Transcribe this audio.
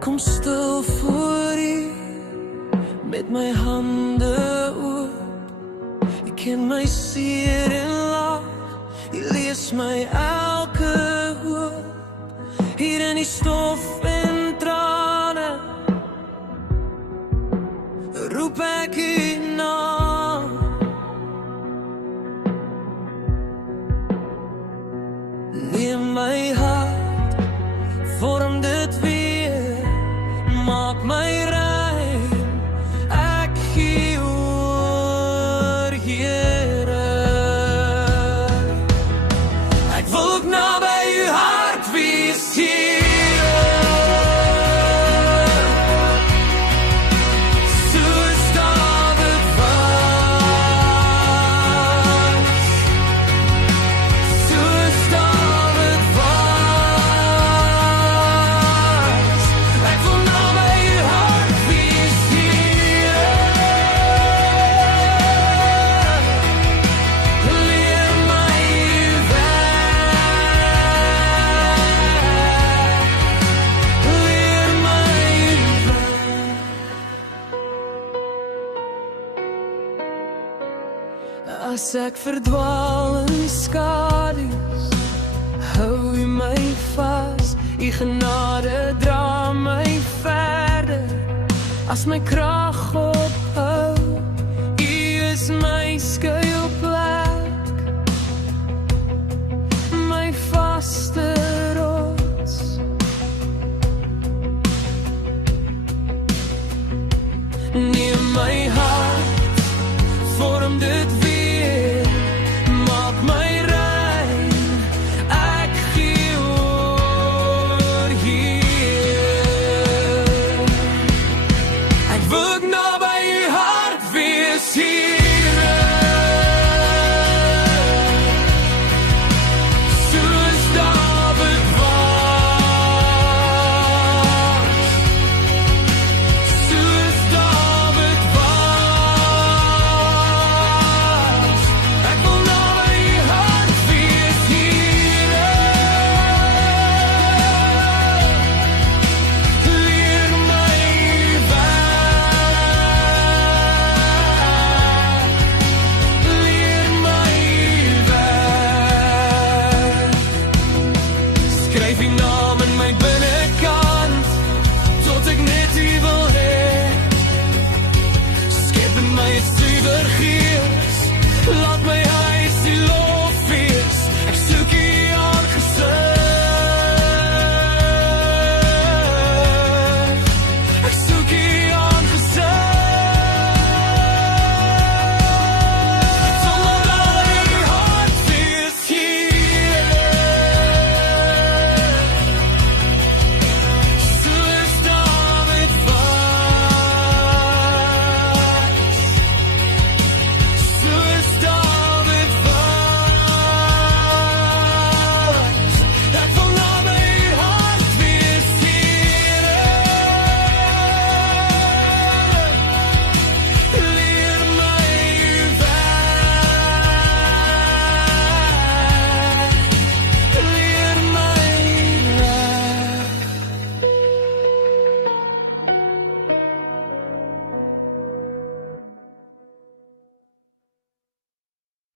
kom stil voor U met my hande oop. U ken my seer en lag, U lees my elke hoop. Hier in die stof en trane roep ek U naam. Neem my hart, vorm dit weer, maak my rein, ek gee oor, Here. Ek wil ook naby U hart wees, Here, soos Dawid was, soos Dawid was. Ek wil naby U hart wees, Here, leer my U weg, leer my U weg. As ek verdwaal in skadu's, hou U my vas, U genade dra my verder. As my krag ophou, U is my skuilplek, my vaste rots. Neem my hart, vorm dit weer.